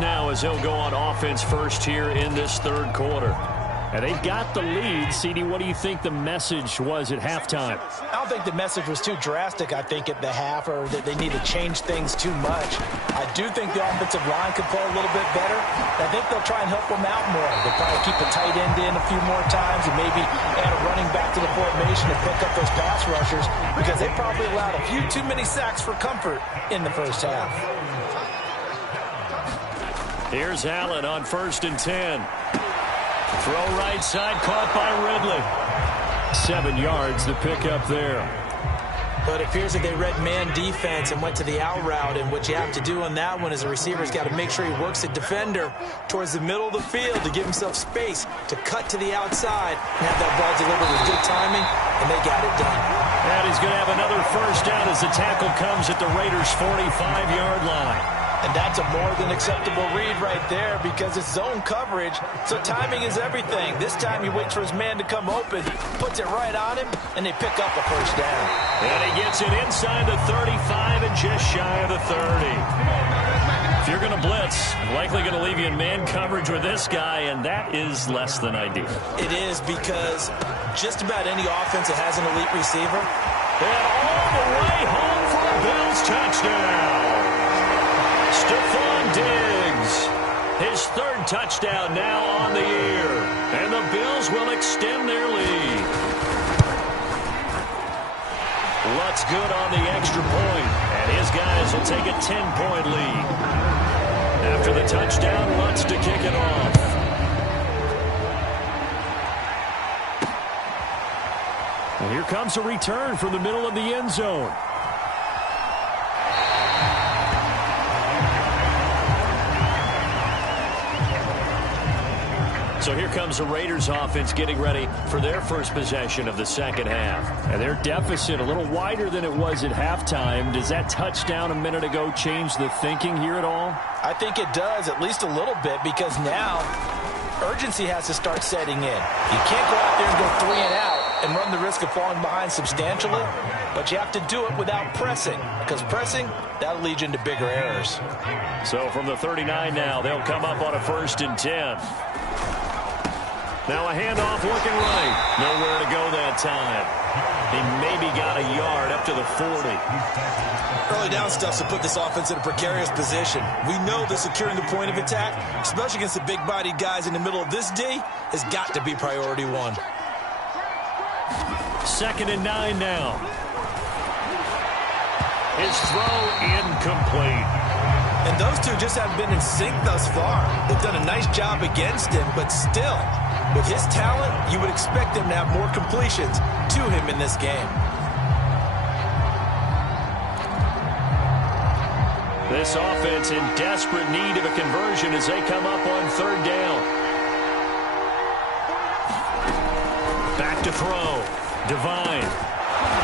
Now as he'll go on offense first here in this third quarter. And they've got the lead. CD, what do you think the message was at halftime? I don't think the message was too drastic, I think, at the half, or that they need to change things too much. I do think the offensive line could play a little bit better. I think they'll try and help them out more. They'll probably keep a tight end in a few more times and maybe add a running back to the formation to pick up those pass rushers, because they probably allowed a few too many sacks for comfort in the first half. Here's Allen on 1st and 10. Throw right side, caught by Ridley. 7 yards to pick up there. But it appears that they read man defense and went to the out route, and what you have to do on that one is the receiver's got to make sure he works the defender towards the middle of the field to give himself space to cut to the outside and have that ball delivered with good timing, and they got it done. And he's going to have another first down as the tackle comes at the Raiders' 45-yard line. And that's a more than acceptable read right there, because it's zone coverage, so timing is everything. This time he waits for his man to come open, puts it right on him, and they pick up a first down. And he gets it inside the 35 and just shy of the 30. If you're going to blitz, likely going to leave you in man coverage with this guy, and that is less than ideal. It is, because just about any offense that has an elite receiver. And all the way home for a Bills touchdown. Stephon Diggs, his 3rd touchdown now on the year, and the Bills will extend their lead. Lutz good on the extra point, and his guys will take a 10-point lead. After the touchdown, Lutz to kick it off. And here comes a return from the middle of the end zone. So here comes the Raiders offense getting ready for their first possession of the second half. And their deficit a little wider than it was at halftime. Does that touchdown a minute ago change the thinking here at all? I think it does, at least a little bit, because now urgency has to start setting in. You can't go out there and go 3 and out and run the risk of falling behind substantially, but you have to do it without pressing, because pressing, that'll lead you into bigger errors. So from the 39 now, they'll come up on a 1st and 10. Now a handoff looking right. Nowhere to go that time. He maybe got a yard up to the 40. Early down stuff to put this offense in a precarious position. We know that securing the point of attack, especially against the big-bodied guys in the middle of this D, has got to be priority 1. 2nd and 9 now. His throw incomplete. And those two just haven't been in sync thus far. They've done a nice job against him, but still, with his talent, you would expect him to have more completions to him in this game. This offense in desperate need of a conversion as they come up on 3rd down. Back to throw. Devine.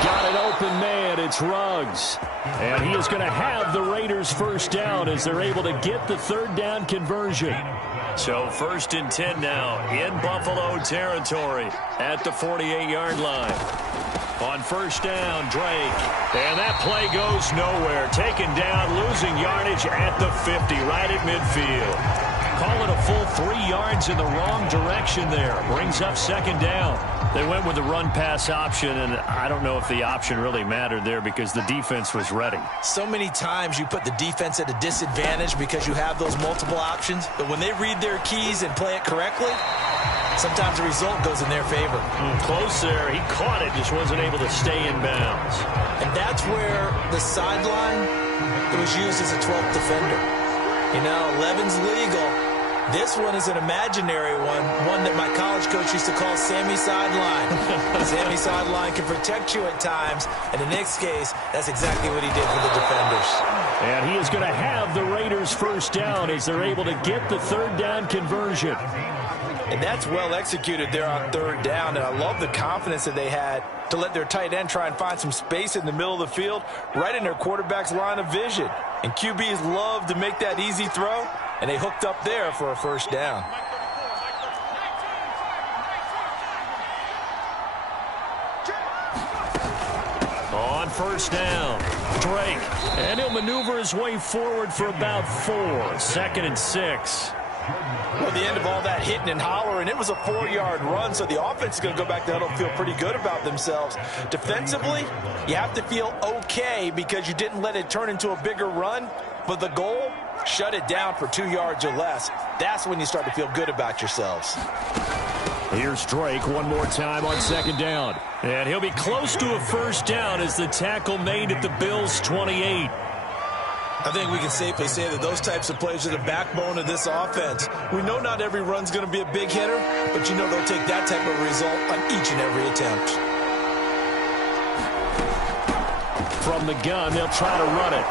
Got an open man. It's Ruggs. And he is going to have the Raiders' first down as they're able to get the 3rd down conversion. So 1st and 10 now in Buffalo territory at the 48-yard line. On 1st down, Drake. And that play goes nowhere. Taken down, losing yardage at the 50, right at midfield. Call it a full 3 yards in the wrong direction there. Brings up 2nd down. They went with the run-pass option, and I don't know if the option really mattered there because the defense was ready. So many times you put the defense at a disadvantage because you have those multiple options, but when they read their keys and play it correctly, sometimes the result goes in their favor. Close there. He caught it, just wasn't able to stay in bounds. And that's where the sideline, it was used as a 12th defender. You know, 11's legal. This one is an imaginary one that my college coach used to call Sammy Sideline. Sammy Sideline can protect you at times, and in this case, that's exactly what he did for the defenders. And he is going to have the Raiders' first down as they're able to get the 3rd down conversion. And that's well executed there on 3rd down, and I love the confidence that they had to let their tight end try and find some space in the middle of the field, right in their quarterback's line of vision. And QBs love to make that easy throw, and they hooked up there for a first down. On first down. Drake, and he'll maneuver his way forward for about 4. 2nd and 6. Well, the end of all that hitting and hollering, it was a 4-yard run, so the offense is going to go back to huddle and feel pretty good about themselves. Defensively, you have to feel okay because you didn't let it turn into a bigger run, but the goal, shut it down for 2 yards or less. That's when you start to feel good about yourselves. Here's Drake one more time on 2nd down. And he'll be close to a first down as the tackle made at the Bills' 28. I think we can safely say that those types of plays are the backbone of this offense. We know not every run's going to be a big hitter, but you know they'll take that type of result on each and every attempt. From the gun, they'll try to run it.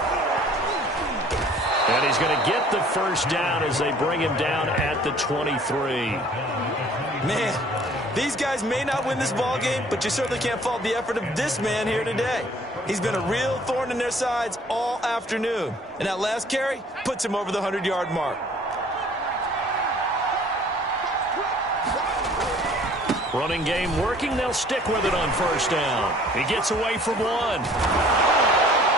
And he's going to get the first down as they bring him down at the 23. Man, these guys may not win this ball game, but you certainly can't fault the effort of this man here today. He's been a real thorn in their sides all afternoon. And that last carry puts him over the 100-yard mark. Running game working. They'll stick with it on first down. He gets away from one.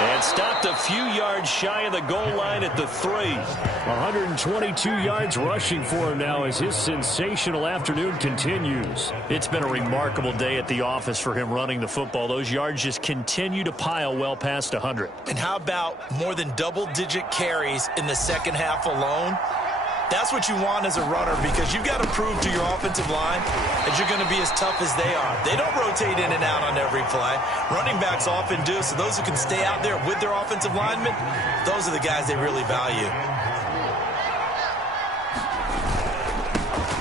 And stopped a few yards shy of the goal line at the 3. 122 yards rushing for him now as his sensational afternoon continues. It's been a remarkable day at the office for him running the football. Those yards just continue to pile well past 100. And how about more than double-digit carries in the second half alone? That's what you want as a runner because you've got to prove to your offensive line that you're going to be as tough as they are. They don't rotate in and out on every play. Running backs often do, so those who can stay out there with their offensive linemen, those are the guys they really value.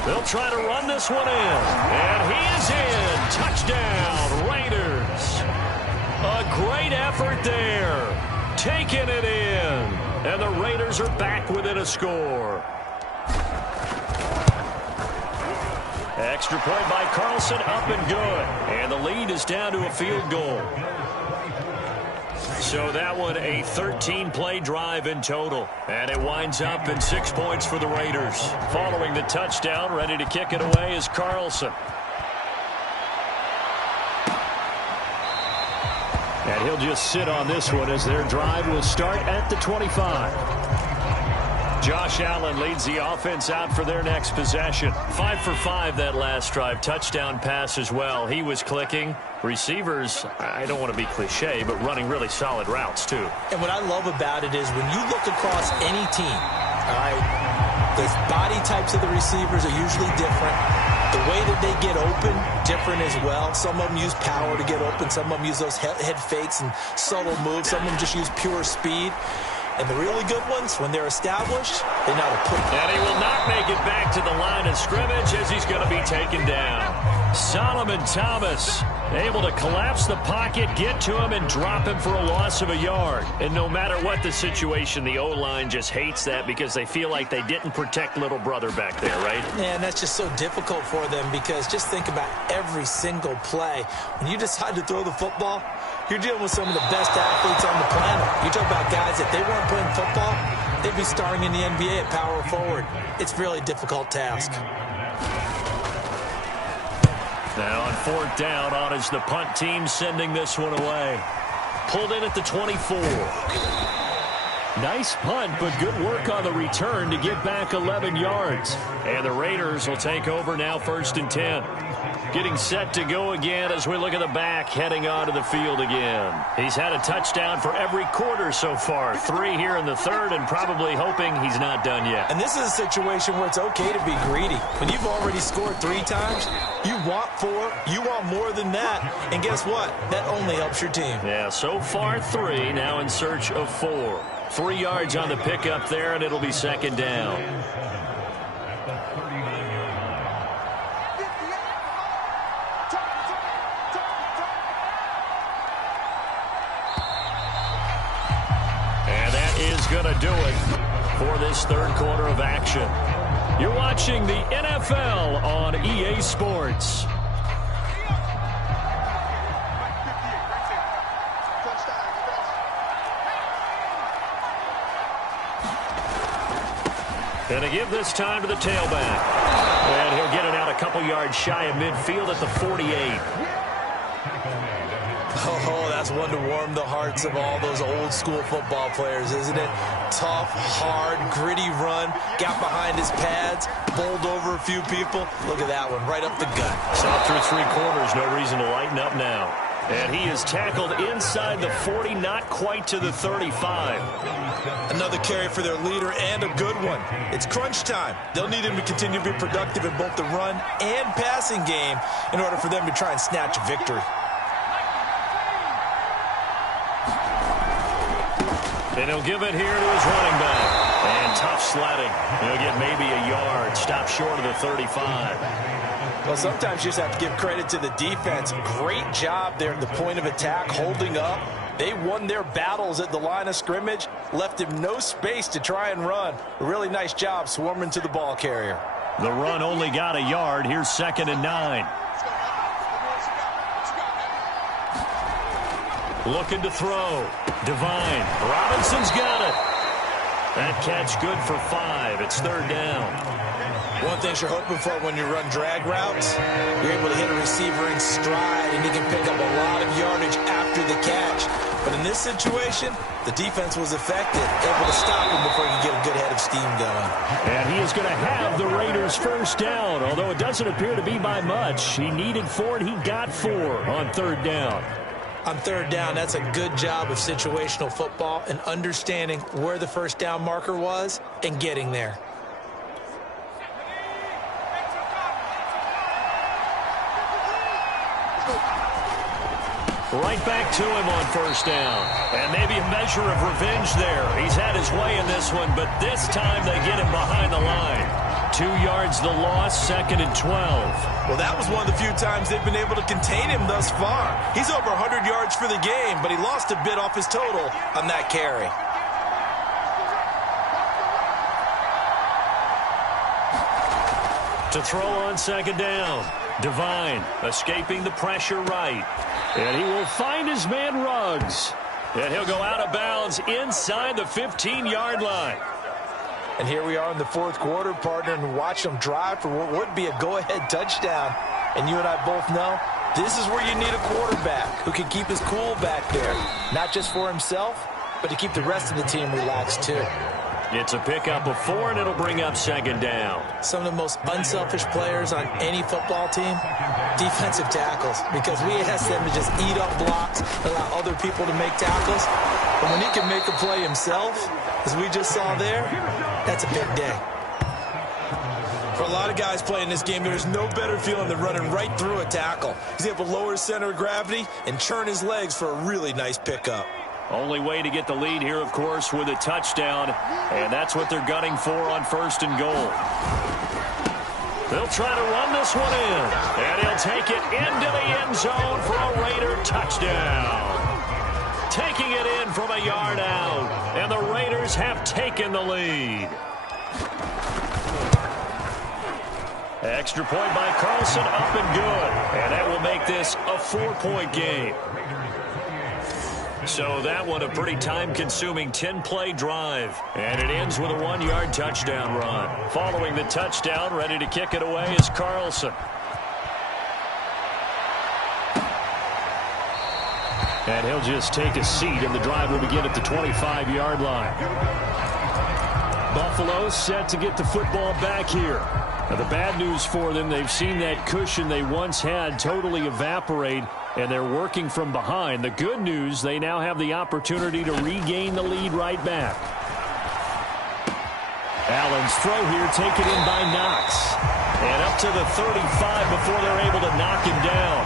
They'll try to run this one in. And he is in. Touchdown, Raiders. A great effort there. Taking it in. And the Raiders are back within a score. Extra point by Carlson, up and good. And the lead is down to a field goal. So that one a 13-play drive in total. And it winds up in 6 points for the Raiders. Following the touchdown, ready to kick it away is Carlson. And he'll just sit on this one as their drive will start at the 25. Josh Allen leads the offense out for their next possession. 5 for 5 that last drive. Touchdown pass as well. He was clicking. Receivers, I don't want to be cliche, but running really solid routes too. And what I love about it is when you look across any team, all right, the body types of the receivers are usually different. The way that they get open, different as well. Some of them use power to get open. Some of them use those head fakes and subtle moves. Some of them just use pure speed. And the really good ones, when they're established, they know how to put it. And he will not make it back to the line of scrimmage as he's going to be taken down. Solomon Thomas able to collapse the pocket, get to him, and drop him for a loss of a yard. And no matter what the situation, the O-line just hates that because they feel like they didn't protect little brother back there, right? Yeah, and that's just so difficult for them because just think about every single play. When you decide to throw the football, you're dealing with some of the best athletes on the planet. You talk about guys, if they weren't playing football, they'd be starring in the NBA at power forward. It's a really difficult task. Now on 4th down, on is the punt team sending this one away. Pulled in at the 24. Nice punt, but good work on the return to get back 11 yards. And the Raiders will take over now 1st and 10. Getting set to go again as we look at the back, heading onto the field again. He's had a touchdown for every quarter so far. 3 here in the 3rd, and probably hoping he's not done yet. And this is a situation where it's okay to be greedy. When you've already scored 3 times, you want 4, you want more than that. And guess what? That only helps your team. Yeah, so far 3, now in search of 4. 3 yards on the pickup there, and it'll be 2nd down. Going to do it for this 3rd quarter of action. You're watching the NFL on EA Sports. And to give this time to the tailback. And he'll get it out a couple yards shy of midfield at the 48. Oh, that's one to warm the hearts of all those old school football players, isn't it? Tough, hard, gritty run, got behind his pads, bowled over a few people. Look at that one, right up the gut. South through three quarters, no reason to lighten up now. And he is tackled inside the 40, not quite to the 35. Another carry for their leader and a good one. It's crunch time. They'll need him to continue to be productive in both the run and passing game in order for them to try and snatch a victory. And he'll give it here to his running back. And tough sledding. He'll get maybe a yard. Stop short of the 35. Well, sometimes you just have to give credit to the defense. Great job there at the point of attack, holding up. They won their battles at the line of scrimmage, left him no space to try and run. A really nice job swarming to the ball carrier. The run only got a yard. Here's 2nd and 9. Looking to throw. Divine. Robinson's got it. That catch good for 5. It's 3rd down. One thing you're hoping for when you run drag routes, you're able to hit a receiver in stride, and he can pick up a lot of yardage after the catch. But in this situation, the defense was effective, able to stop him before he could get a good head of steam going. And he is going to have the Raiders' first down, although it doesn't appear to be by much. He needed 4, and he got 4 on 3rd down. On 3rd down, that's a good job of situational football and understanding where the first down marker was and getting there. Right back to him on 1st down. And maybe a measure of revenge there. He's had his way in this one, but this time they get him behind the line. 2 yards the loss, 2nd and 12. Well, that was one of the few times they've been able to contain him thus far. He's over 100 yards for the game, but he lost a bit off his total on that carry. To throw on 2nd down. Divine escaping the pressure right. And he will find his man Ruggs. And he'll go out of bounds inside the 15-yard line. And here we are in the 4th quarter, partner, and watch them drive for what would be a go-ahead touchdown. And you and I both know this is where you need a quarterback who can keep his cool back there. Not just for himself, but to keep the rest of the team relaxed too. It's a pickup of 4, and it'll bring up 2nd down. Some of the most unselfish players on any football team, defensive tackles, because we ask them to just eat up blocks, allow other people to make tackles. But when he can make a play himself, as we just saw there, that's a big day. For a lot of guys playing this game, there's no better feeling than running right through a tackle. He's able to lower his center of gravity and churn his legs for a really nice pickup. Only way to get the lead here, of course, with a touchdown, and that's what they're gunning for on 1st and goal. They'll try to run this one in, and he'll take it into the end zone for a Raider touchdown. Taking it in from a yard out, and the Raiders have taken the lead. Extra point by Carlson, up and good, and that will make this a 4-point game. So that one a pretty time-consuming 10-play drive. And it ends with a 1-yard touchdown run. Following the touchdown, ready to kick it away is Carlson. And he'll just take a seat, and the drive will begin at the 25-yard line. Buffalo set to get the football back here. Now, the bad news for them, they've seen that cushion they once had totally evaporate, and they're working from behind. The good news, they now have the opportunity to regain the lead right back. Allen's throw here taken in by Knox. And up to the 35 before they're able to knock him down.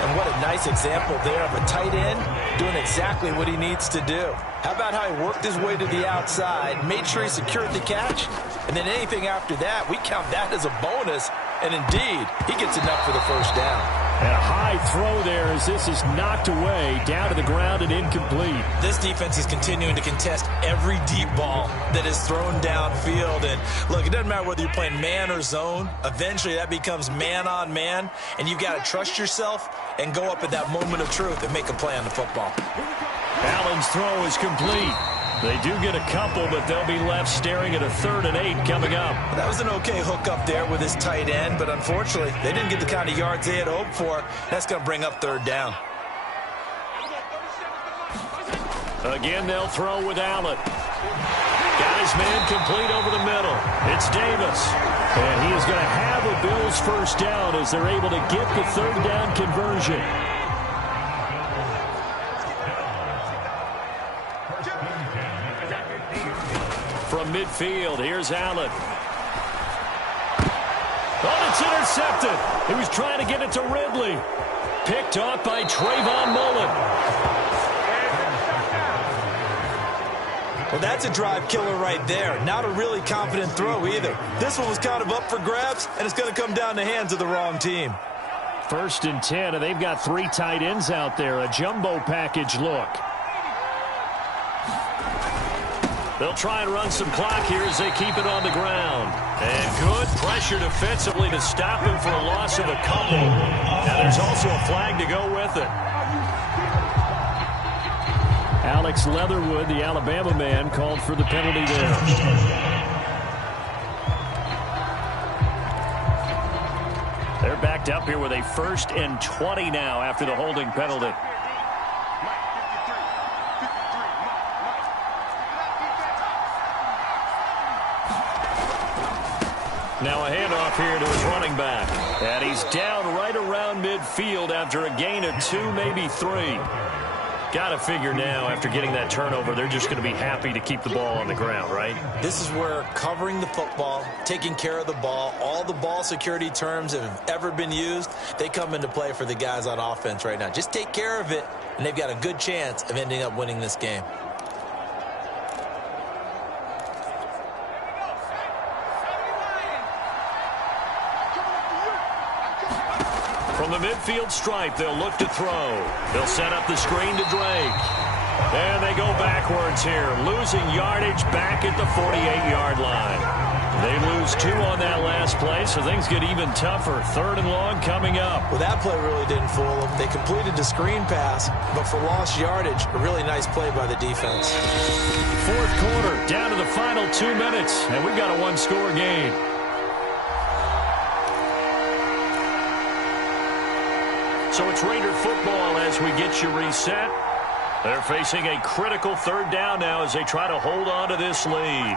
And what a nice example there of a tight end doing exactly what he needs to do. How about how he worked his way to the outside, made sure he secured the catch, and then anything after that, we count that as a bonus. And indeed, he gets enough for the first down. And a high throw there as this is knocked away, down to the ground and incomplete. This defense is continuing to contest every deep ball that is thrown downfield. And look, it doesn't matter whether you're playing man or zone. Eventually, that becomes man on man, and you've got to trust yourself and go up at that moment of truth and make a play on the football. Allen's throw is complete. They do get a couple, but they'll be left staring at a 3rd and 8 coming up. That was an okay hook up there with his tight end, but unfortunately, they didn't get the kind of yards they had hoped for. That's going to bring up 3rd down. Again, they'll throw with Allen. Got his man complete over the middle. It's Davis. And he is going to have a Bills first down as they're able to get the third down conversion. From midfield, here's Allen. Oh, it's intercepted. He was trying to get it to Ridley. Picked off by Trayvon Mullen. Well, that's a drive killer right there. Not a really confident throw either. This one was kind of up for grabs, and it's going to come down the hands of the wrong team. 1st and 10, and they've got 3 tight ends out there. A jumbo package look. They'll try and run some clock here as they keep it on the ground. And good pressure defensively to stop him for a loss of a couple. Now there's also a flag to go with it. Alex Leatherwood, the Alabama man, called for the penalty there. They're backed up here with a 1st and 20 now after the holding penalty. Now a handoff here to his running back. And he's down right around midfield after a gain of 2, maybe 3. Got to figure now, after getting that turnover, they're just going to be happy to keep the ball on the ground, right? This is where covering the football, taking care of the ball, all the ball security terms that have ever been used, they come into play for the guys on offense right now. Just take care of it, and they've got a good chance of ending up winning this game. From the midfield stripe, they'll look to throw. They'll set up the screen to Drake. And they go backwards here, losing yardage back at the 48-yard line. They lose 2 on that last play, so things get even tougher. 3rd and long coming up. Well, that play really didn't fool them. They completed the screen pass, but for lost yardage, a really nice play by the defense. 4th quarter, down to the final 2 minutes, and we've got a 1-score game. So it's Raider football as we get you reset. They're facing a critical 3rd down now as they try to hold on to this lead.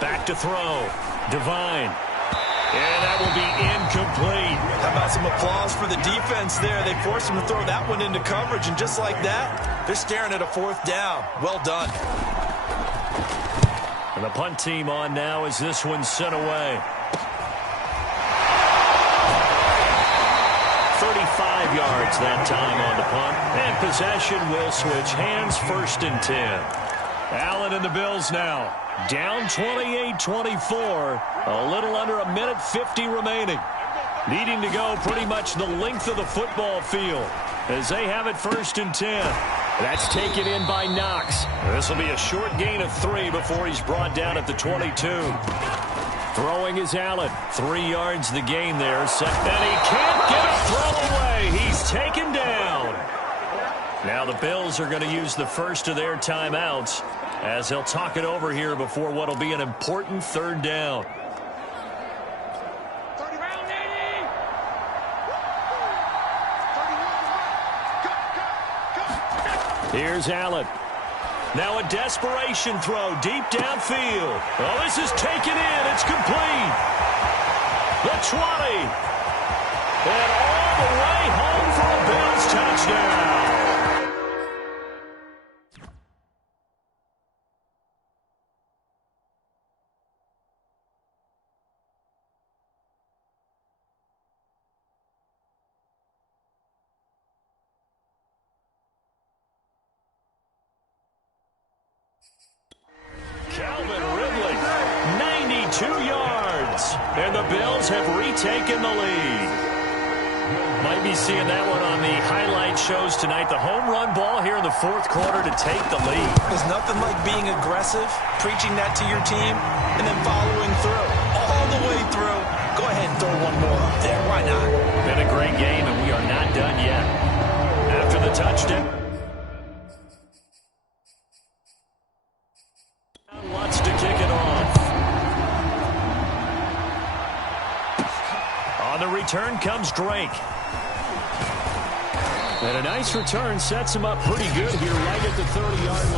Back to throw. Divine. And that will be incomplete. How about some applause for the defense there? They forced him to throw that one into coverage, and just like that, they're staring at a 4th down. Well done. And the punt team on now as this one's sent away. 35 yards that time on the punt. And possession will switch hands. 1st and 10. Allen and the Bills now. Down 28-24. A little under a minute 50 remaining. Needing to go pretty much the length of the football field as they have it 1st and 10. That's taken in by Knox. This will be a short gain of 3 before he's brought down at the 22. Throwing is Allen. 3 yards the gain there. And he can't get a throw away. He's taken down. Now the Bills are going to use the first of their timeouts as they'll talk it over here before what will be an important 3rd down. Here's Allen. Now a desperation throw deep downfield. Oh, this is taken in. It's complete. The 20. And all the way home for a Bills touchdown. And the Bills have retaken the lead. Might be seeing that one on the highlight shows tonight. The home run ball here in the 4th quarter to take the lead. There's nothing like being aggressive, preaching that to your team, and then following through. All the way through. Go ahead and throw one more up there. Why not? Been a great game, and we are not done yet. After the touchdown. Wants to kick it off. On the return comes Drake. And a nice return sets him up pretty good here right at the 30-yard line.